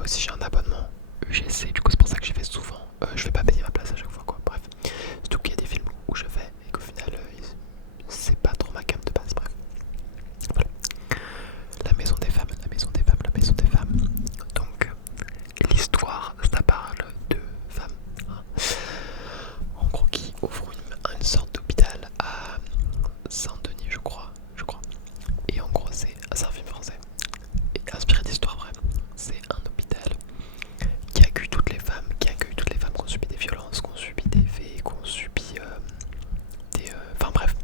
Aussi j'ai un abonnement UGC, du coup c'est pour ça que j'y vais souvent. Je vais pas payer ma place à chaque fois quoi, bref. Surtout qu'il y a des films où je vais et qu'au final c'est pas trop ma cam de base, bref. Voilà. La maison des femmes, la maison des femmes, la maison des femmes. Donc l'histoire ça parle de femmes, hein, en gros qui ouvrent une sorte d'hôpital à Saint-Denis je crois. Et en gros c'est un film français et inspiré d'histoire vraie. C'est un hôpital qui accueille toutes les femmes, qui ont subi des violences, qui ont subi des faits, qui ont subi des... Enfin bref,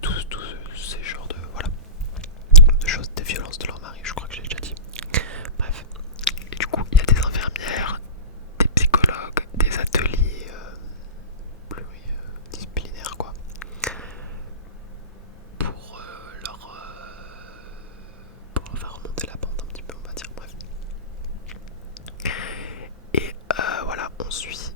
tous ces genres de... Voilà, de choses, des violences de leur mari, je crois que j'ai déjà dit. Bref, et du coup il y a des infirmières, des psychologues, des ateliers pluridisciplinaires quoi, pour leur faire remonter la pente un petit peu on va dire, bref. Et voilà, on suit,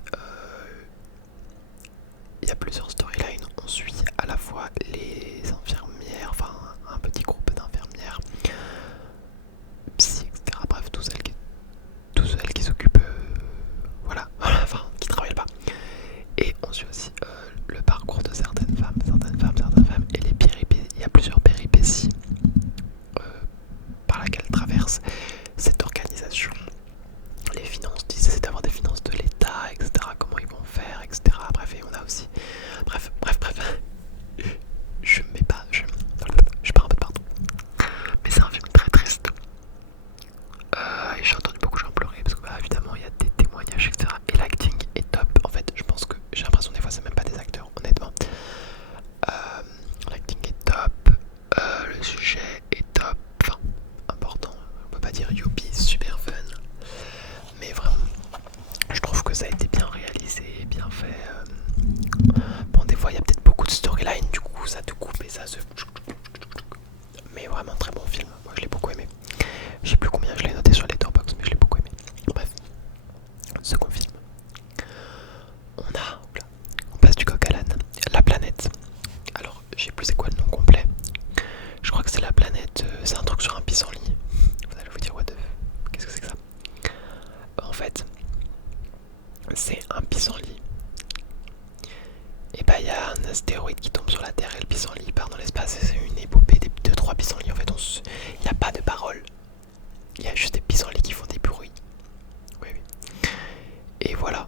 il y a plusieurs storylines, on suit à la fois les infirmières, enfin un petit groupe d'infirmières, psy, etc. Bref, tous celles qui s'occupent, voilà, enfin qui travaillent là-bas. Et on suit aussi le parcours de certaines femmes, et les péripéties. Il y a plusieurs péripéties par laquelle traverse cette organisation. Les finances, c'est d'avoir des finances de l'État, etc. Comment ils vont faire, etc. Bref, et on a aussi... Bref. Je pars un peu de partout. Mais c'est un film très triste. Et j'ai entendu beaucoup de gens pleurer parce que bah, évidemment il y a des témoignages, etc. Et l'acting est top. En fait, je pense que j'ai l'impression des fois c'est même pas des acteurs, honnêtement. L'acting est top. Le sujet est top. Enfin, important. On peut pas dire youpi, super fun. Mais vraiment, je trouve que ça a été bien réalisé, bien fait. Bon, des fois il y a peut-être beaucoup de storyline, du coup ça te coupe et ça se... Mais vraiment très bon film, moi je l'ai beaucoup aimé. Je sais plus combien je l'ai noté sur Letterboxd, mais je l'ai beaucoup aimé. Bref, second film. On passe du coq à l'âne. La planète. Alors, je sais plus c'est quoi le nom complet. Je crois que c'est la planète, c'est un truc sur un pissenlit. Vous allez vous dire, what the... Qu'est-ce que c'est que ça? En fait, c'est un pissenlit. Et bah il y a un astéroïde qui tombe sur la Terre et le pissenlit part dans l'espace. Et c'est une épopée de trois pissenlits. En fait, il n'y a pas de paroles. Il y a juste des pissenlits qui font des bruits. Oui. Et voilà,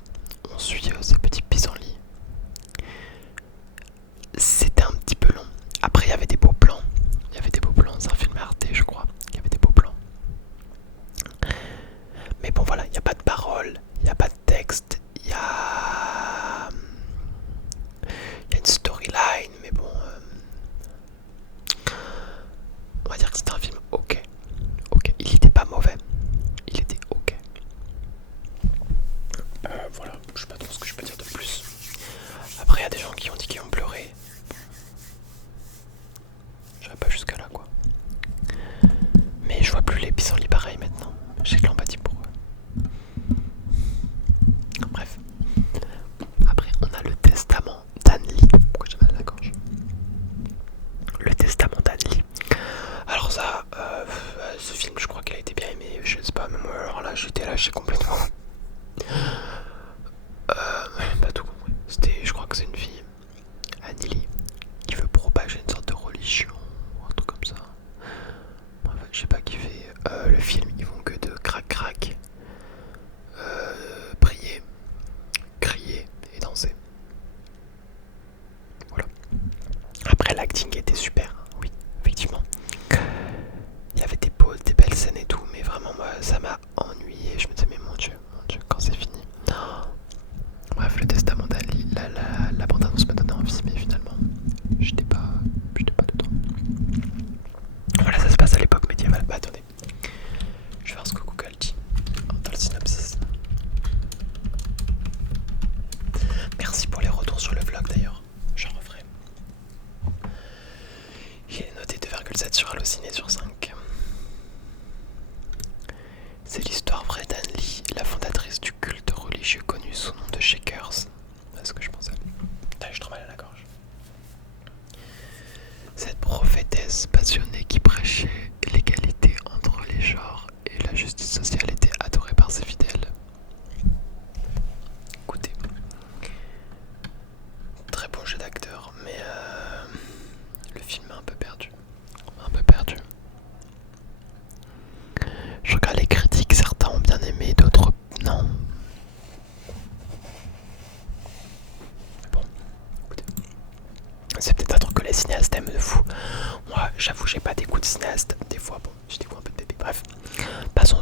on suit ces petits pissenlits. C'était un petit peu long. Après, il y avait des beaux plans. C'est un film Arte, je crois. Il y avait des beaux plans. Mais bon, voilà, il n'y a pas de paroles, il n'y a pas de texte, il y a une storyline, mais bon, on va dire que c'était un film ok. Il était pas mauvais, il était ok. Voilà, je sais pas trop ce que je peux dire de plus. Après, il y a des gens qui ont dit qu'ils ont pleuré. J'irai pas jusqu'à là, quoi. Mais je vois plus les pissenlits pareil maintenant. J'ai de l'empathie pour eux. Bref. Après, on a le testament d'Anne Lee. Pourquoi j'ai mal à la gorge? Le testament d'Anne Lee. Alors ça, ce film, je crois qu'il a été bien aimé. Je sais pas, mais moi, alors là, j'étais lâché complètement. Pas tout compris. Je crois que c'est une fille, Anne Lee, qui veut propager une sorte de religion ou un truc comme ça. Bref, je sais pas qui fait. Le film, ils vont que de crac, prier, crier et danser. Voilà. Après, l'acting était super, hein, oui, effectivement. Il y avait des pauses, des belles scènes et tout, mais vraiment, moi, ça m'a ennuyé. Je me disais, mais mon dieu,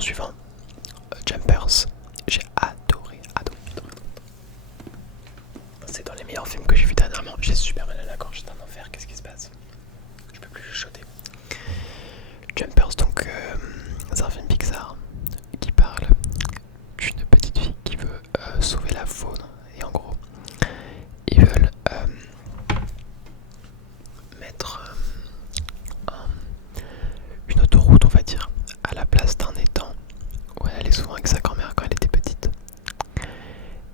suivant, Jumpers. J'ai adoré. C'est dans les meilleurs films que j'ai vu dernièrement. J'ai super mal à la gorge, c'est un enfer. Qu'est-ce qui se passe? Je peux plus chuchoter. Jumpers, donc, c'est un film Pixar qui parle d'une petite fille qui veut sauver la faune. Et en gros, ils veulent mettre une autoroute, on va dire, à la place d'un étang où elle allait souvent avec sa grand-mère quand elle était petite.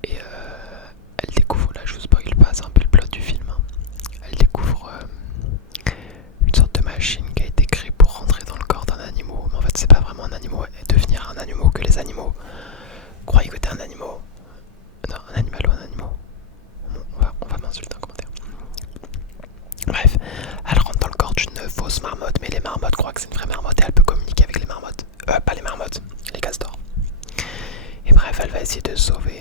Et elle découvre, là je vous spoil pas, c'est un peu le plot du film, hein. Elle découvre une sorte de machine qui a été créée pour rentrer dans le corps d'un animal, mais en fait c'est pas vraiment un animal, et devenir un animal que les animaux croient que t'es un animal. Non, un animal ou un animal. On va m'insulter en commentaire. Bref, elle rentre dans le corps d'une fausse marmotte, mais les marmottes croient que c'est une vraie marmotte et elle peut communiquer avec les marmottes. Pas les marmottes, les castors. Et bref, elle va essayer de sauver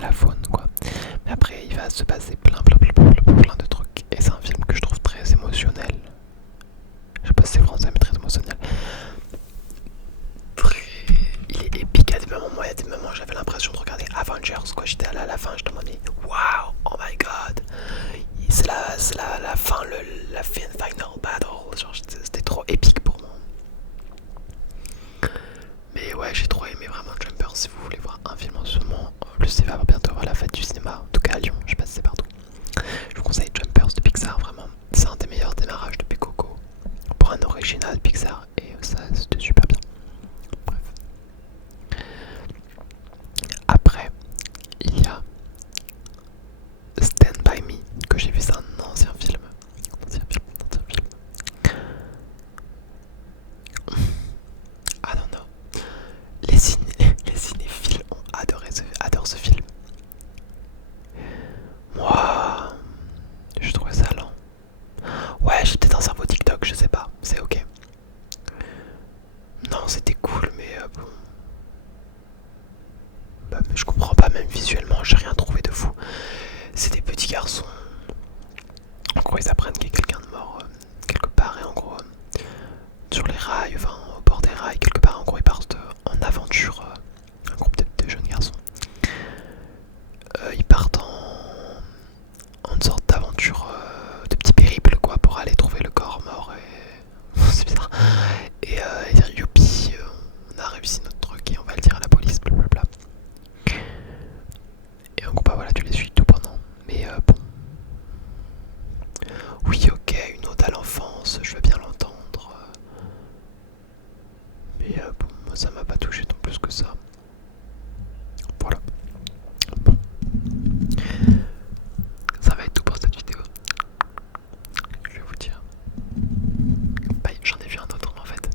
la faune, quoi. Mais après, il va se passer plein de trucs. Et c'est un film que je trouve très émotionnel. Je sais pas si c'est français, mais très émotionnel. Il est épique à des moments. Moi, il y a des moments, j'avais l'impression de regarder Avengers, quoi. J'étais là à la fin, je me disais, waouh, oh my god. C'est la fin, la final battle. Genre, c'était trop épique pour moi. Mais ouais, j'ai trop aimé vraiment Jumper. Si vous voulez voir un film en ce moment, le cinéma va bientôt avoir la fête du cinéma. En tout cas à Lyon, je sais pas si c'est partout. Je vous conseille Jumpers de Pixar, vraiment. C'est un des meilleurs démarrages depuis Coco. Pour un original Pixar. Et ça, c'était super bien. Bref. Après, il y a Stand By Me, que j'ai vu, c'est un ancien film. Ah non. Les cinéphiles adorent ce film. Moi, je trouvais ça lent. Ouais, j'ai peut-être un cerveau TikTok, je sais pas, c'est ok. Non, c'était cool, mais bon. Bah, je comprends pas, même visuellement, j'ai rien trouvé de fou. C'est des petits garçons. En gros, ils apprennent qu'il y a quelqu'un de mort quelque part, et en gros, sur les rails, enfin, au bord des rails, quelque part, en gros, ils partent en aventure. Un groupe de jeunes garçons. Ils partent en une sorte d'aventure, de petit périple, quoi, pour aller trouver le corps mort. Et c'est bizarre. Et dire youpi, on a réussi notre truc et on va le dire à la police, blablabla. Et en gros, bah voilà, tu les suis tout pendant. Mais bon. Oui, ok, une ode à l'enfance, je veux bien l'entendre. Mais bon, moi ça m'a pas touché non plus que ça. Voilà. Bon. Ça va être tout pour cette vidéo. Je vais vous dire. Bah, j'en ai vu un autre en fait.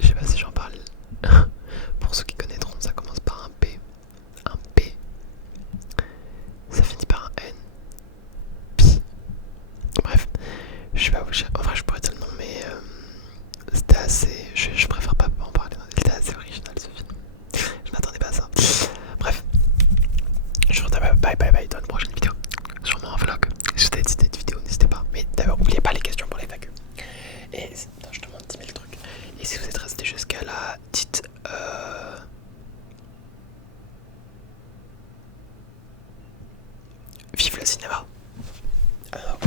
Je sais pas si j'en parle. Pour ceux qui connaîtront, ça commence par un P. Un P. Ça finit par un N. Pi. Bref. Je sais pas, en vrai je pourrais dire le nom, mais c'était assez. Je préfère pas en parler. C'était assez original ce film. Je m'attendais pas à ça. Bref. Je vous dis bye dans une prochaine vidéo. Sûrement un vlog. Si vous avez des idées de vidéos, n'hésitez pas. Mais d'ailleurs, n'oubliez pas les questions pour les FAQ. Et attends, je te montre 10 000 trucs. Et si vous êtes resté jusqu'à là, dites vive le cinéma. Alors,